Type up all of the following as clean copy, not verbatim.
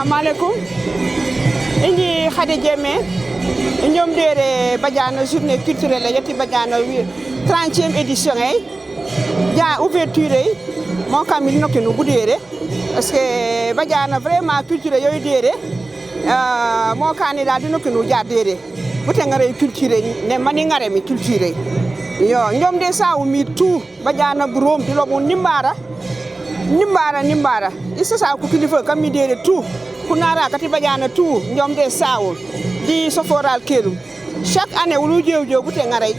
Assalamu alaikum. Inji Khady Diémé ñom déré Badiana journée culturelle yetti Badiana 30e édition ay ja ouverture ay mon kamil nokki no budéré parce que Badiana vraiment culture yoy déré mo candidat di nokki no ja déré buté ngare culture ne mani ngare mi culture yo ñom de sawu mi tout Badiana burom di lo mo nimbara isa sa ko kilifa kam mi déré tout kunara kati Badiana tout ñom de sawu di soforal kelu chaque année wulu jewjo buté ngare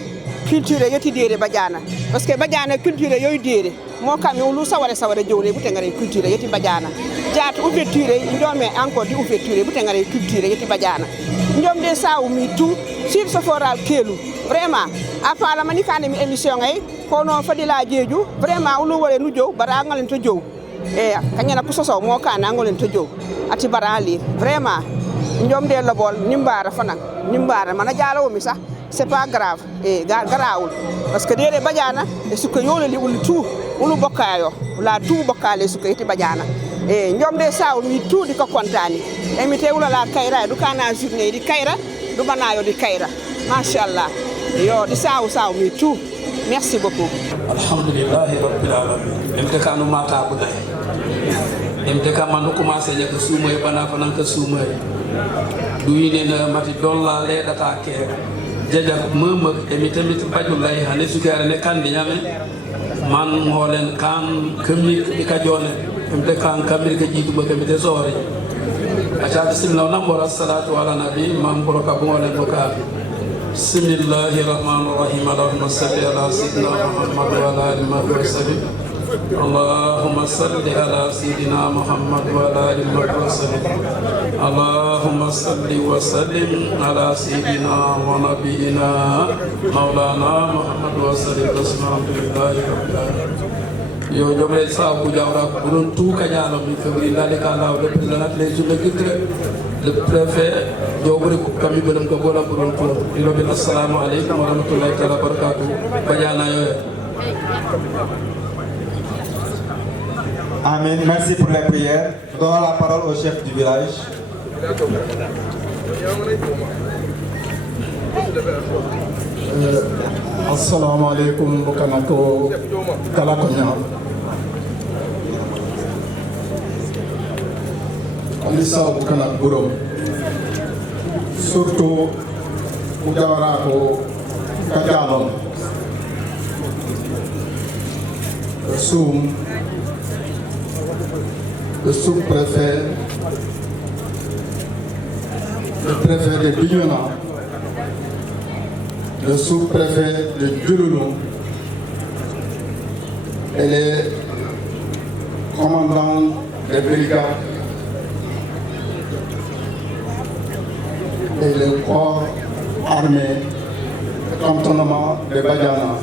culture yetti déré Badiana parce que Badiana culture yoy déré mo kam wulu saware jewle buté ngare culture yetti Badiana jaat ouverture ñomé encore di ouverture buté ngare culture yetti Badiana ñom de sawu mi tout sur soforal kelu vraiment a pala mani kane mi émission ngay kono fadila jeju vraiment wulu wore nu jow bara ngalen to jow e kanyana ko soso mo kana ngalen to jow ati bara li vraiment ñom de lobol nimbara fanan nimbara mana jaalo mi sax c'est pas grave e garaawul parce que dere Badiana e suko yole li wul tout wulu bokkayo la tout bokkale suko yiti Badiana e ñom de saw mi tout di ko kontani e mi tewula la kayra du kana journée di kayra du banayo di kayra machallah yo di saw mi tout merci beaucoup alhamdulillahi rabbil alamin em te kanu mata bu day em te ka man commencé nek soumay bana fanan ka soumay du yine na mati dolla le data ke jaja mama emi tamit bajullahi hane sukare ne kandi nyame man holen kan kemi di ka jone em te kan kamir ka jitu ba kemi te sore acha bismillah nambora salatu ala nabi man boroka bu ngolen boka bismillahir rahmanir rahim allahumma salli ala sayyidina muhammad wa ala alihi wa sahbihi اللهم صل على سيدنا محمد وعلى آله وصحبه اللهم صل وسلم على سيدنا ونبينا مولانا محمد وصلى الحمد لله رب العالمين yo jomre sa bu jawra buron tout kanyalo mi febri la de kala le président les jours le préfet jogre ko kami bonam ko bola buron tout dilo bi assalamu alaykum wa rahmatullahi wa barakatuh Badiana yo Amen. Merci pour les prières. Donnons la parole au chef du village. Assalamu alaikum Bokanako Kalakonya. Alisa Bokanak Burom. Surtout Ujawarako Kajalon. Soum. Le sous-préfet, le préfet de Bignona, le sous-préfet de Djouloulou et les commandants des brigades et le corps armé du cantonnement de Badiana.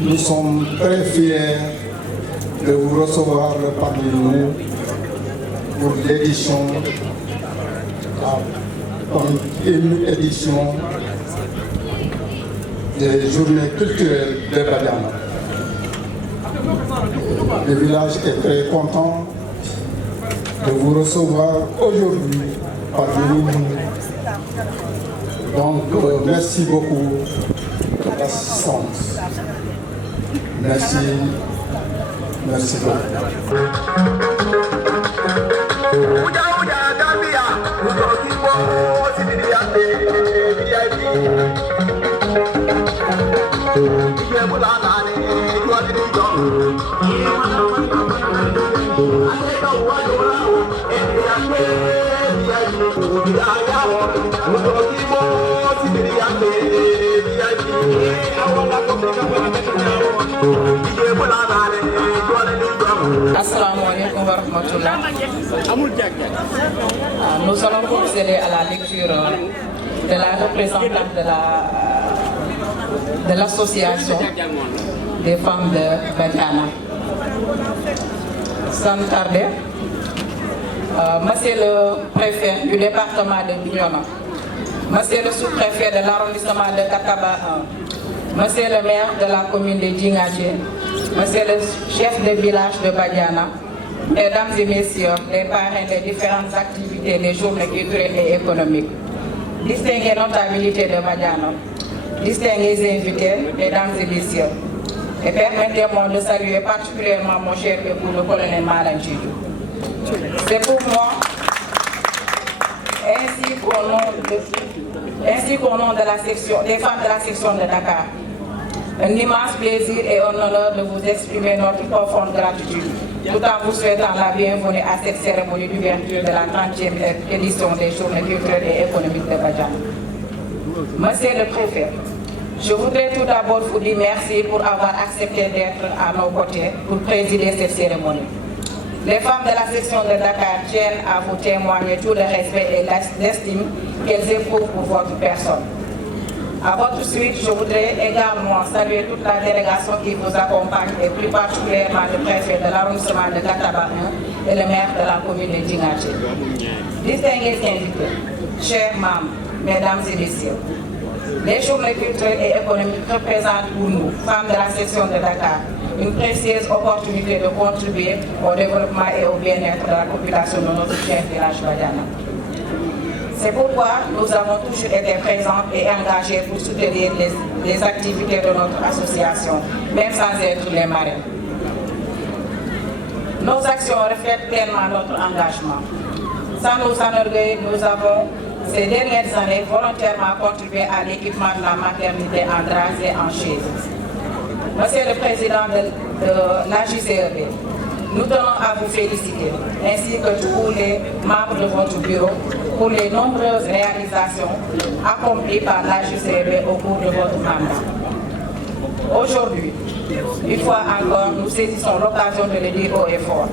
Nous sommes très fiers de vous recevoir parmi nous pour l'édition, une édition des journées culturelles de Badiana. Le village est très content de vous recevoir aujourd'hui parmi nous. Donc, merci beaucoup de l'assistance. Merci. Merci beaucoup. Assalamu alaikum wa rahmatullah. Nous allons procéder à la lecture de la représentante de l'association des femmes de Badiana. Sans tarder, monsieur le préfet du département de Bignona, monsieur le sous-préfet de l'arrondissement de Kataba 1, monsieur le maire de la commune de Djingadji, monsieur le chef de village de Badiana, Mesdames et messieurs, les parrains des différentes activités, les journées culturelles et économiques, distinguées notabilités de Badiana, distingués invités, mesdames et messieurs, et permettez-moi de saluer particulièrement mon cher époux, le colonel Malang Djidou. C'est pour moi, ainsi qu'au nom de la section, des femmes de la section de Dakar, un immense plaisir et un honneur de vous exprimer notre profonde gratitude, tout en vous souhaitant la bienvenue à cette cérémonie d'ouverture de la 30e édition des Journées culturelles et économiques de Badiana. Monsieur le préfet, je voudrais tout d'abord vous dire merci pour avoir accepté d'être à nos côtés pour présider cette cérémonie. Les femmes de la section de Dakar tiennent à vous témoigner tout le respect et l'estime qu'elles éprouvent pour votre personne. À votre suite, je voudrais également saluer toute la délégation qui vous accompagne et plus particulièrement le préfet de l'arrondissement de Kataba 1 et le maire de la commune de Djingaché. Distingués invités, chers membres, mesdames et messieurs, les journées culturelles et économiques représentent pour nous, femmes de la section de Dakar, une précieuse opportunité de contribuer au développement et au bien-être de la population de notre cher village Badiana. C'est pourquoi nous avons toujours été présents et engagés pour soutenir les activités de notre association, même sans être les marraines. Nos actions reflètent pleinement notre engagement. Sans nous enorgueillir, nous avons, ces dernières années, volontairement contribué à l'équipement de la maternité en draps et en chaises. Monsieur le Président de la JCEB, nous tenons à vous féliciter, ainsi que tous les membres de votre bureau, pour les nombreuses réalisations accomplies par la JCEB au cours de votre mandat. Aujourd'hui, une fois encore, nous saisissons l'occasion de le dire haut et fort.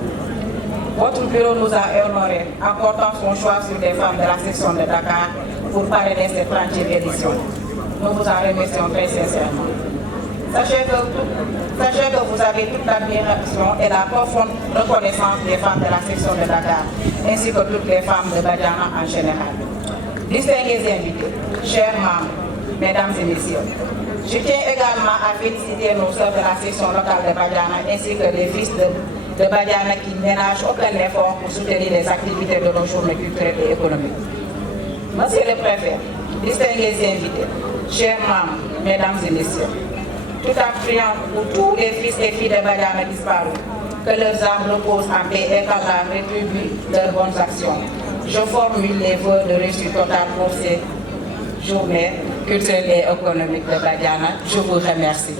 Votre bureau nous a honorés en portant son choix sur les femmes de la section de Dakar pour parrainer cette 30e édition. Nous vous en remercions très sincèrement. Sachez que vous avez toute l'admiration et la profonde reconnaissance des femmes de la section de Dakar, ainsi que toutes les femmes de Badiana en général. Distingués invités, chers membres, mesdames et messieurs, je tiens également à féliciter nos sœurs de la section locale de Badiana, ainsi que les fils de Badiana qui ménagent aucun effort pour soutenir les activités de nos journées culturelles et économiques. Monsieur le préfet, distingués invités, chers membres, mesdames et messieurs, tout en priant pour tous les fils et filles de Badiana disparus, que leurs âmes reposent en paix et qu'Allah rétribue leurs bonnes actions. Je formule les vœux de réussite totale pour ces journées culturelles et économiques de Badiana. Je vous remercie.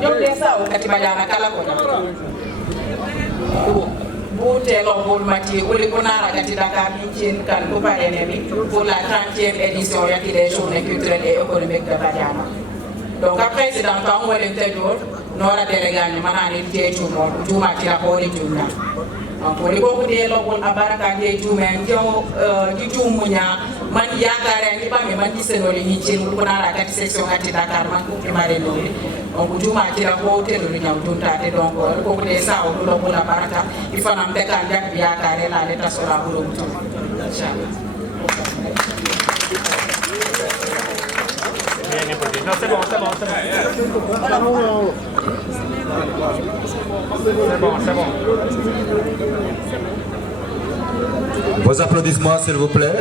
ñoom de saw kati Badiana kala ko Bouté Longboul Mati, Ouli Kounara kati Dakar, Mintien Kan pour la 30e édition des journées culturelles et économiques de Badiana. Donc après, c'est dans le temps où elle était dehors, nous avons délégé, Manani Tchoumo, Touma Tirapoli Touma. Pour les beaucoup de Longboul Abaraka de Touma, Toumounia, Mandi Yakare, Nipa, Mandi Senoli, Mintien, Kounara kati section kati Dakar, Mankou Primareno. Donc, Touma Tirapoli, l'Union Tuntate, donc, beaucoup de ça, au Longboul Abaraka, il faut en faire un gars qui a carré la lettre sur la boulot. Non, c'est bon, c'est bon, c'est bon. C'est bon. Vos applaudissements, s'il vous plaît.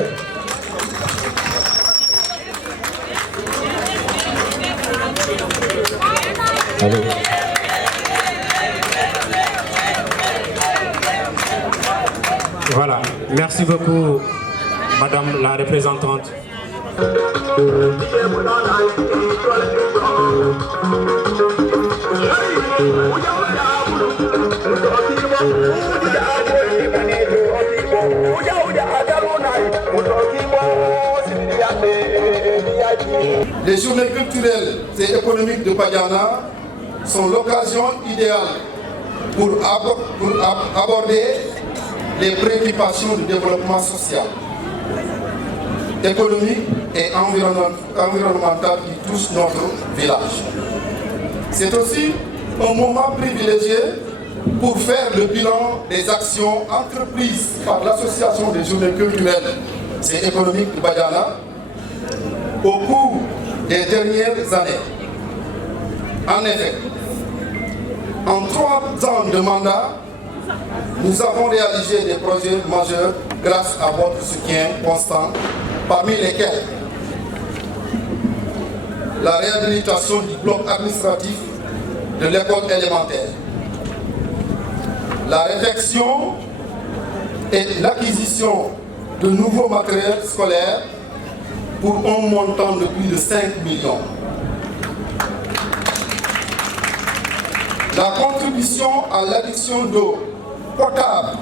Allô. Voilà, merci beaucoup, Madame la représentante. Les journées culturelles et économiques de Badiana sont l'occasion idéale pour aborder les préoccupations du développement social, économique et environnemental qui touchent notre village. C'est aussi un moment privilégié pour faire le bilan des actions entreprises par l'Association des journées culturelles et économiques de Badiana au cours des dernières années. En effet, en 3 ans de mandat, nous avons réalisé des projets majeurs grâce à votre soutien constant, parmi lesquels la réhabilitation du bloc administratif de l'école élémentaire, la réfection et l'acquisition de nouveaux matériels scolaires pour un montant de plus de 5 millions. La contribution à l'adduction d'eau potable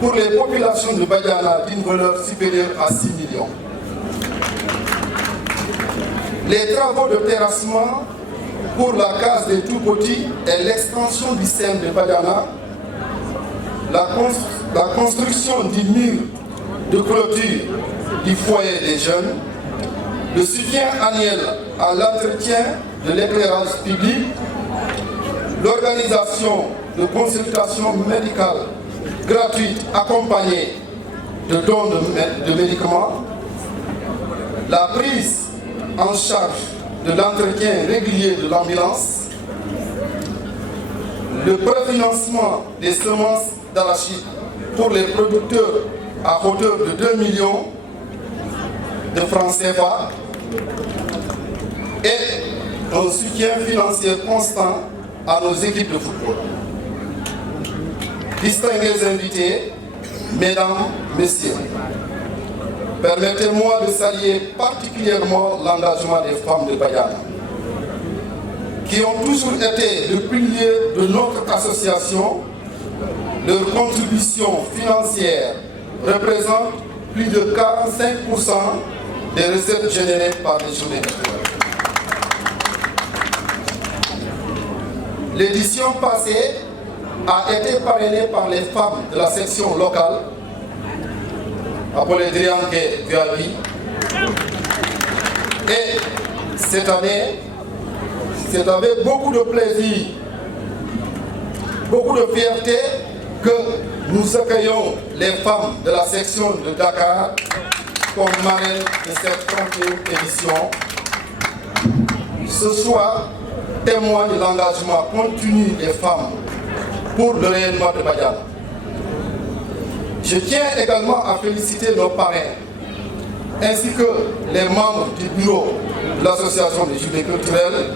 pour les populations de Badiana d'une valeur supérieure à 6 millions. Les travaux de terrassement pour la case des tout-petits et l'extension du CEM de Badiana, la construction du mur de clôture du foyer des jeunes, le soutien annuel à l'entretien de l'éclairage public, l'organisation de consultations médicales gratuites accompagnées de dons de médicaments, la prise en charge de l'entretien régulier de l'ambulance, le préfinancement des semences d'arachide pour les producteurs à hauteur de 2 millions de francs CFA et un soutien financier constant à nos équipes de football. Distingués invités, mesdames, messieurs, permettez-moi de saluer particulièrement l'engagement des femmes de Badiana, qui ont toujours été le pilier de notre association. Leur contribution financière représente plus de 45% des recettes générées par les journées culturelles. L'édition passée a été parrainée par les femmes de la section locale, appelée Drianke Viabi. Et cette année, c'est avec beaucoup de plaisir, beaucoup de fierté que nous accueillons les femmes de la section de Dakar comme marraines de cette 31e édition. Ce choix témoigne de l'engagement continu des femmes pour le rayonnement de Badiana. Je tiens également à féliciter nos parrains ainsi que les membres du bureau de l'association des journées culturelles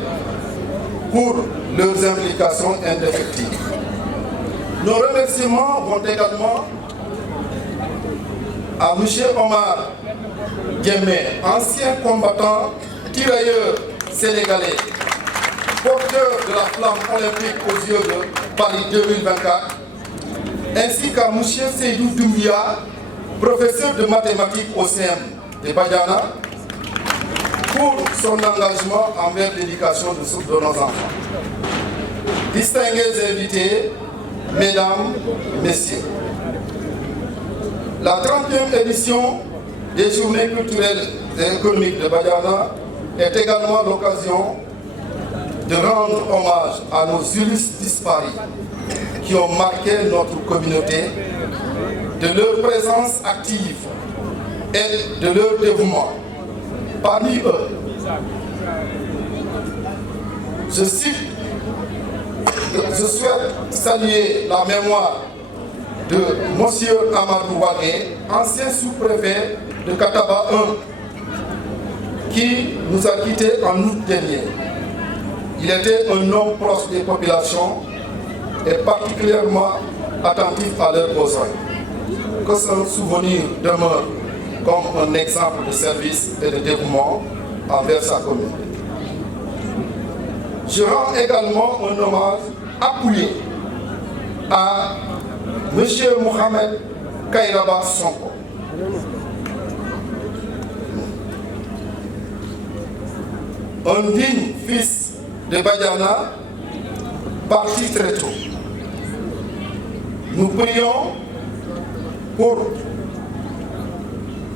pour leurs implications indéfectibles. Nos remerciements vont également à M. Omar Guémé, ancien combattant, tirailleur sénégalais, porteur de la flamme olympique aux yeux de Paris 2024, ainsi qu'à M. Seydou Doumbia, professeur de mathématiques au CEM de Badiana, pour son engagement envers l'éducation de nos enfants. Distingués invités, mesdames, messieurs, la 30e édition des journées culturelles et économiques de Badiana est également l'occasion de rendre hommage à nos illustres disparus qui ont marqué notre communauté de leur présence active et de leur dévouement. Parmi eux, je souhaite saluer la mémoire de M. Amadou Wagé, ancien sous-préfet de Kataba 1, qui nous a quittés en août dernier. Il était un homme proche des populations et particulièrement attentif à leurs besoins. Que ce souvenir demeure comme un exemple de service et de dévouement envers sa commune. Je rends également un hommage appuyé à M. Mohamed Kairaba Sonko. Un digne fils de Badiana, parti très tôt. Nous prions pour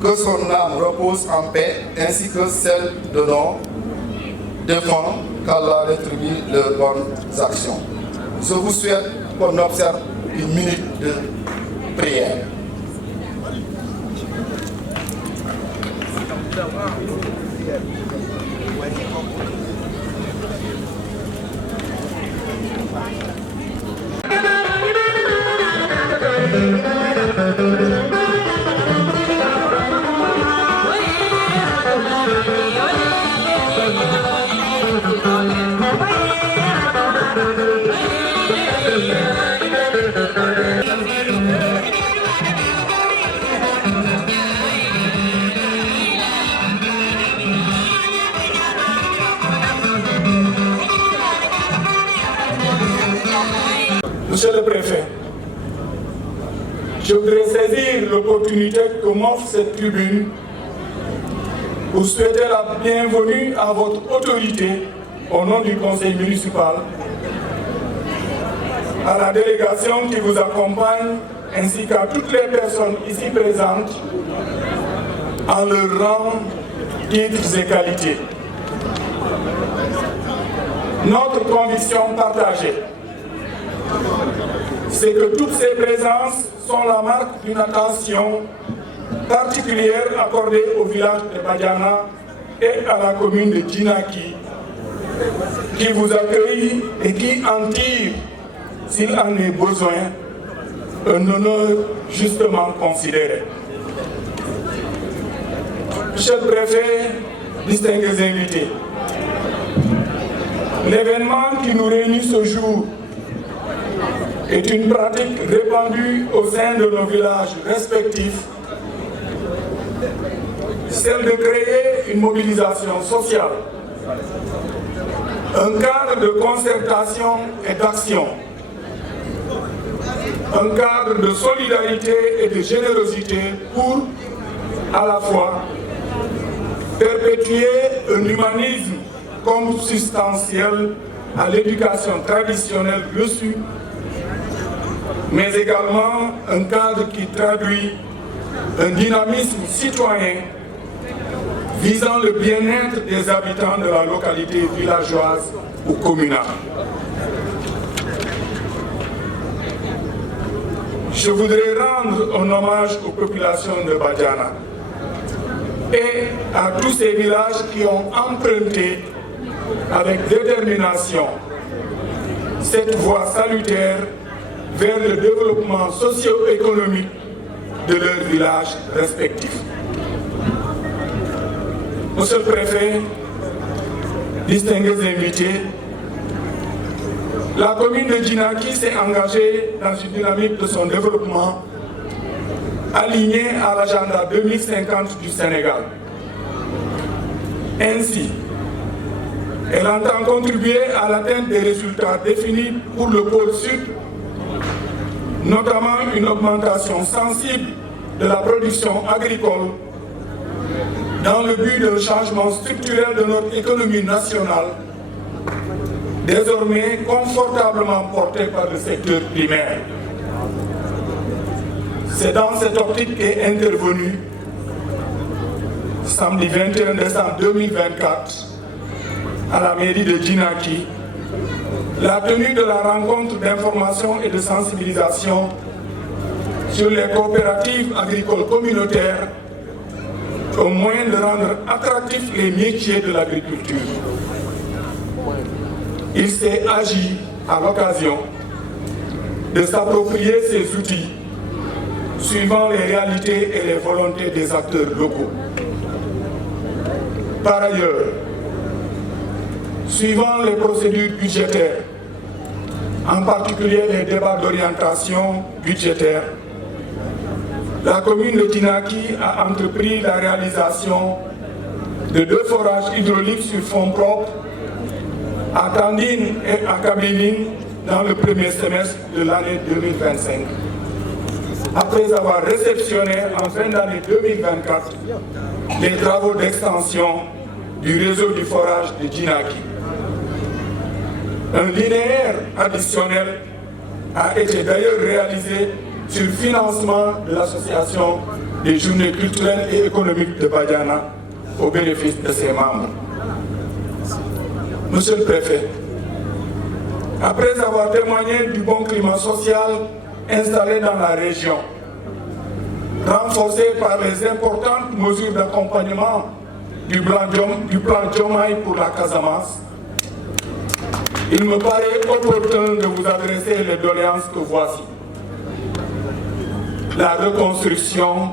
que son âme repose en paix, ainsi que celle de nos défunts, qu'Allah rétribue leurs bonnes actions. Je vous souhaite qu'on observe une minute de prière. Monsieur le préfet, je voudrais saisir l'opportunité que m'offre cette tribune pour souhaiter la bienvenue à votre autorité au nom du conseil municipal, à la délégation qui vous accompagne ainsi qu'à toutes les personnes ici présentes en leur rang, titres et qualités. Notre conviction partagée, c'est que toutes ces présences sont la marque d'une attention particulière accordée au village de Badiana et à la commune de Djinaki, qui vous accueille et qui en tire, s'il en est besoin, un honneur justement considéré. Monsieur le préfet, distingués invités, l'événement qui nous réunit ce jour est une pratique répandue au sein de nos villages respectifs, celle de créer une mobilisation sociale, un cadre de concertation et d'action, un cadre de solidarité et de générosité pour, à la fois, perpétuer un humanisme consubstantiel à l'éducation traditionnelle reçue, mais également un cadre qui traduit un dynamisme citoyen visant le bien-être des habitants de la localité villageoise ou communale. Je voudrais rendre un hommage aux populations de Badiana et à tous ces villages qui ont emprunté avec détermination cette voie salutaire vers le développement socio-économique de leurs villages respectifs. Monsieur le préfet, distingués invités, la commune de Djinaki s'est engagée dans une dynamique de son développement alignée à l'agenda 2050 du Sénégal. Ainsi, elle entend contribuer à l'atteinte des résultats définis pour le pôle sud, notamment une augmentation sensible de la production agricole dans le but d'un changement structurel de notre économie nationale, désormais confortablement porté par le secteur primaire. C'est dans cette optique qu'est intervenue, samedi 21 décembre 2024, à la mairie de Djinaki, la tenue de la rencontre d'information et de sensibilisation sur les coopératives agricoles communautaires au moyen de rendre attractifs les métiers de l'agriculture. Il s'est agi, à l'occasion, de s'approprier ces outils suivant les réalités et les volontés des acteurs locaux. Par ailleurs, suivant les procédures budgétaires, en particulier les débats d'orientation budgétaire, la commune de Djinaki a entrepris la réalisation de 2 forages hydrauliques sur fonds propres à Tandine et à Kabiline dans le premier semestre de l'année 2025. Après avoir réceptionné en fin d'année 2024 les travaux d'extension du réseau du forage de Djinaki. Un linéaire additionnel a été d'ailleurs réalisé sur financement de l'association des journées culturelles et économiques de Badiana au bénéfice de ses membres. Monsieur le préfet, Après avoir témoigné du bon climat social installé dans la région, renforcé par les importantes mesures d'accompagnement du plan Diomaye pour la Casamance, il me paraît opportun de vous adresser les doléances que voici. La reconstruction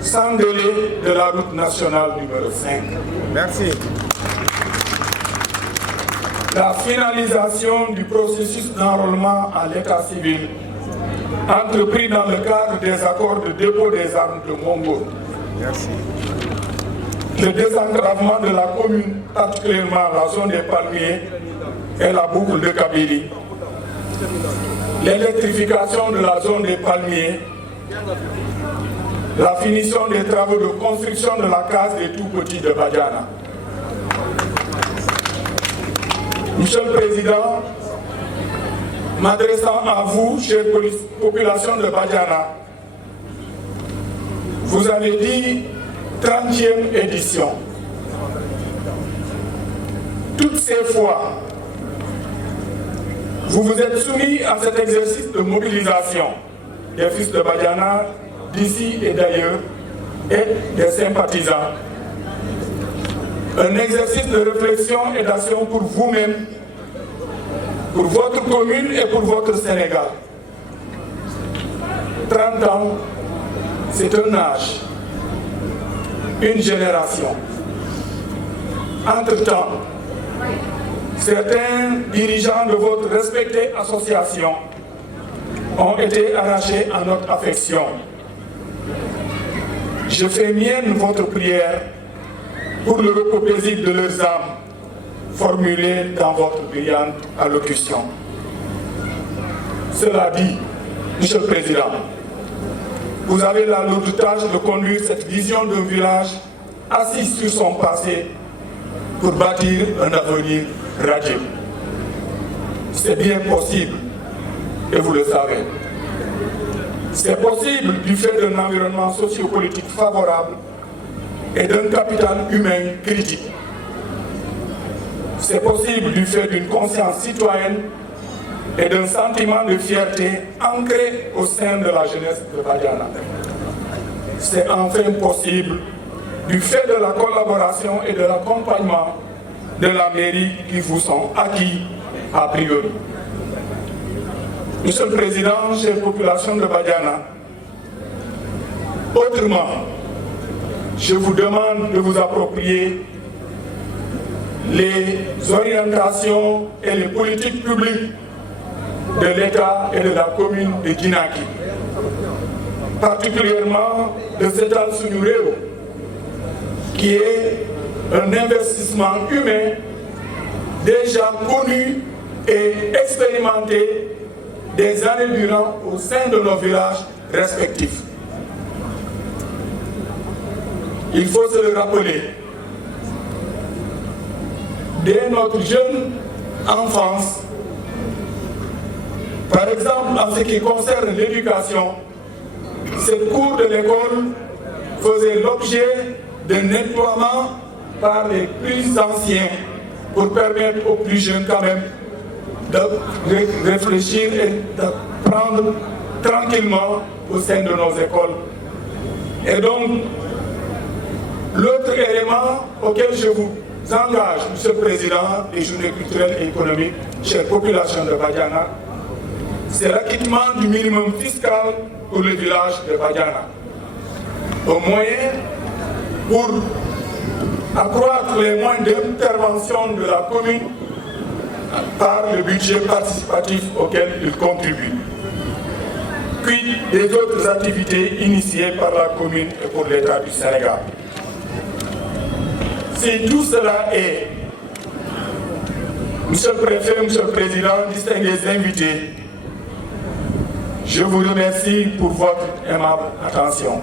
sans délai de la route nationale numéro 5. Merci. La finalisation du processus d'enrôlement à l'état civil entrepris dans le cadre des accords de dépôt des armes de Mongo. Merci. Le désenclavement de la commune, particulièrement la zone des palmiers et la boucle de Kabylie. L'électrification de la zone des palmiers. La finition des travaux de construction de la case des tout-petits de Badiana. Monsieur le Président, m'adressant à vous, chère population de Badiana, vous avez dit 30e édition. Toutes ces fois, vous vous êtes soumis à cet exercice de mobilisation des fils de Badiana, d'ici et d'ailleurs, et des sympathisants. Un exercice de réflexion et d'action pour vous-même, pour votre commune et pour votre Sénégal. 30 ans, c'est un âge, une génération. Entre-temps, certains dirigeants de votre respectée association ont été arrachés à notre affection. Je fais mienne votre prière pour le repos paisible de leurs âmes, formulée dans votre brillante allocution. Cela dit, Monsieur le Président, vous avez la lourde tâche de conduire cette vision d'un village assis sur son passé pour bâtir un avenir radieux. C'est bien possible, et vous le savez. C'est possible du fait d'un environnement sociopolitique favorable et d'un capital humain critique. C'est possible du fait d'une conscience citoyenne et d'un sentiment de fierté ancré au sein de la jeunesse de Badiana. C'est enfin possible du fait de la collaboration et de l'accompagnement de la mairie qui vous sont acquis a priori. Monsieur le Président, chère population de Badiana, autrement, je vous demande de vous approprier les orientations et les politiques publiques de l'État et de la commune de Djinaki, particulièrement de Setal Suñu Réew, qui est un investissement humain déjà connu et expérimenté des années durant au sein de nos villages respectifs. Il faut se le rappeler. Dès notre jeune enfance, par exemple en ce qui concerne l'éducation, cette cour de l'école faisait l'objet d'un nettoiement par les plus anciens pour permettre aux plus jeunes quand même de réfléchir et d'apprendre tranquillement au sein de nos écoles. Et donc, l'autre élément auquel je vous engage, Monsieur le Président des Journées culturelles et économiques, chère population de Badiana, c'est l'acquittement du minimum fiscal pour le village de Badiana. Un moyen pour accroître les moyens d'intervention de la commune par le budget participatif auquel il contribue. Puis des autres activités initiées par la commune et pour l'État du Sénégal. Si tout cela est, Monsieur le Préfet, Monsieur le Président, distingués invités, je vous remercie pour votre aimable attention.